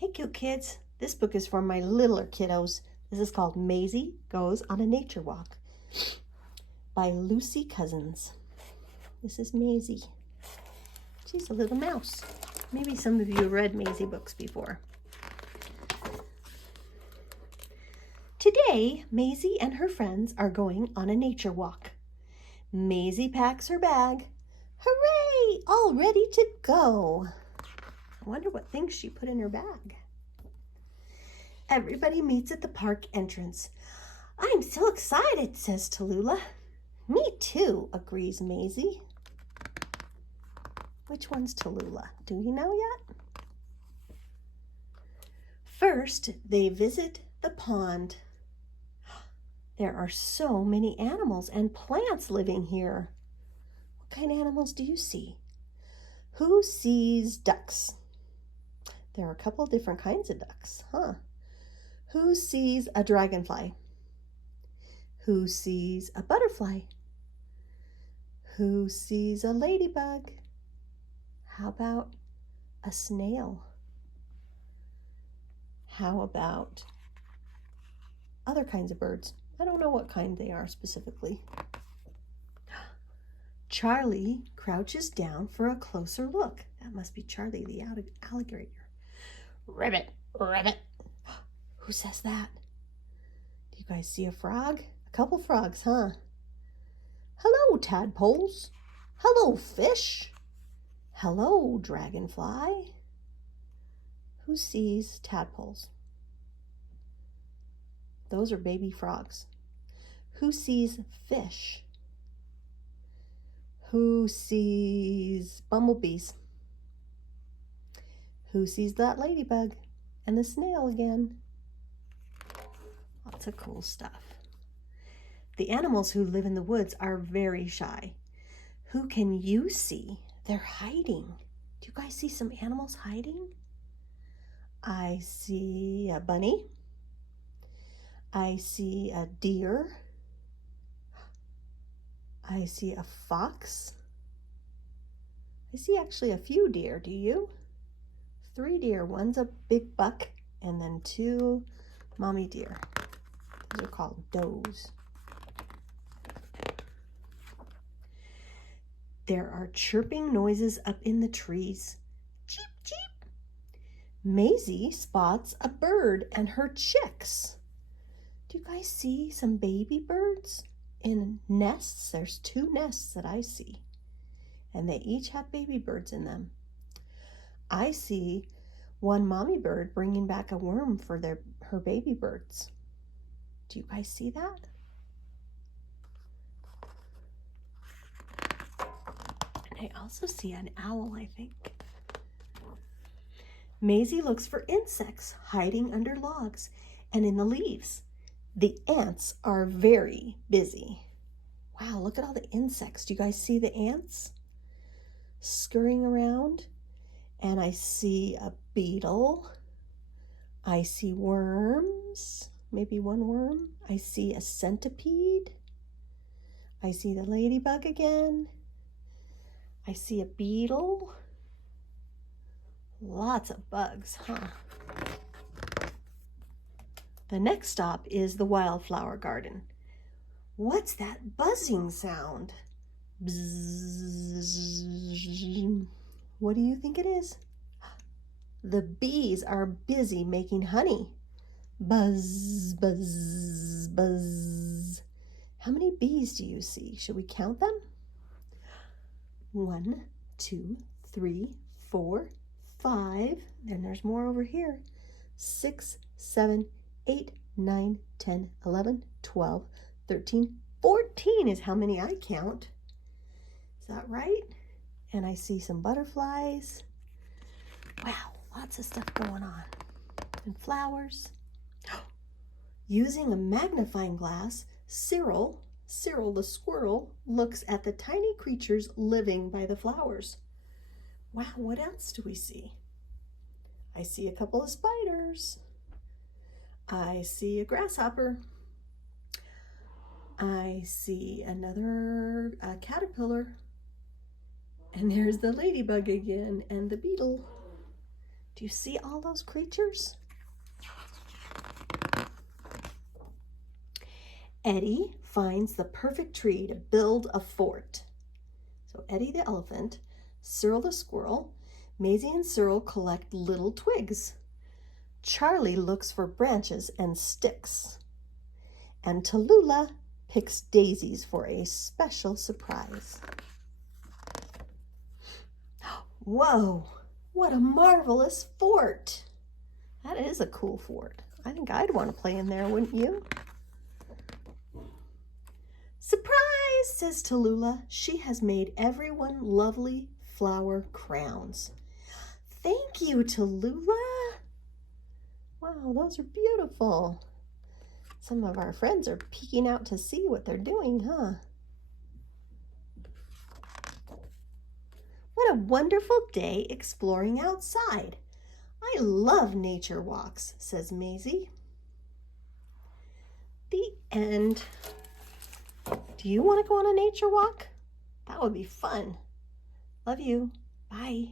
Hey, cute kids. This book is for my littler kiddos. This is called Maisy Goes on a Nature Walk by Lucy Cousins. This is Maisy. She's a little mouse. Maybe some of you have read Maisy books before. Today, Maisy and her friends are going on a nature walk. Maisy packs her bag. Hooray! All ready to go. I wonder what things she put in her bag. Everybody meets at the park entrance. I'm so excited, says Tallulah. Me too, agrees Maisy. Which one's Tallulah? Do you know yet? First, they visit the pond. There are so many animals and plants living here. What kind of animals do you see? Who sees ducks? There are a couple different kinds of ducks, huh? Who sees a dragonfly? Who sees a butterfly? Who sees a ladybug? How about a snail? How about other kinds of birds? I don't know what kind they are specifically. Charlie crouches down for a closer look. That must be Charlie the alligator. Ribbit, ribbit. Who says that? Do you guys see a frog? A couple frogs, huh? Hello, tadpoles. Hello, fish. Hello, dragonfly. Who sees tadpoles? Those are baby frogs. Who sees fish? Who sees bumblebees? Who sees that ladybug? And the snail again. Lots of cool stuff. The animals who live in the woods are very shy. Who can you see? They're hiding. Do you guys see some animals hiding? I see a bunny. I see a deer. I see a fox. I see actually a few deer, do you? 3 deer. One's a big buck and then 2 mommy deer. Those are called does. There are chirping noises up in the trees. Cheep, cheep. Maisy spots a bird and her chicks. Do you guys see some baby birds in nests? There's 2 nests that I see, and they each have baby birds in them. I see one mommy bird bringing back a worm for her baby birds. Do you guys see that? And I also see an owl, I think. Maisy looks for insects hiding under logs and in the leaves. The ants are very busy. Wow, look at all the insects. Do you guys see the ants scurrying around? And I see a beetle. I see worms, maybe one worm. I see a centipede. I see the ladybug again. I see a beetle. Lots of bugs, huh? The next stop is the wildflower garden. What's that buzzing sound? Bzzz. What do you think it is? The bees are busy making honey. Buzz, buzz, buzz. How many bees do you see? Should we count them? 1, 2, 3, 4, 5. Then there's more over here. 6, 7, 8, 9, 10, 11, 12, 13, 14 is how many I count. Is that right? And I see some butterflies. Wow, lots of stuff going on. And flowers. Using a magnifying glass, Cyril the squirrel looks at the tiny creatures living by the flowers. Wow, what else do we see? I see a couple of spiders. I see a grasshopper. I see another caterpillar. And there's the ladybug again and the beetle. Do you see all those creatures? Eddie finds the perfect tree to build a fort. So Eddie the elephant, Cyril the squirrel, Maisy and Cyril collect little twigs. Charlie looks for branches and sticks. And Tallulah picks daisies for a special surprise. Whoa, what a marvelous fort. That is a cool fort. I think I'd want to play in there, wouldn't you? Surprise, says Tallulah. She has made everyone lovely flower crowns. Thank you, Tallulah. Wow, those are beautiful. Some of our friends are peeking out to see what they're doing, huh? What a wonderful day exploring outside. I love nature walks, says Maisy. The end. Do you want to go on a nature walk? That would be fun. Love you. Bye.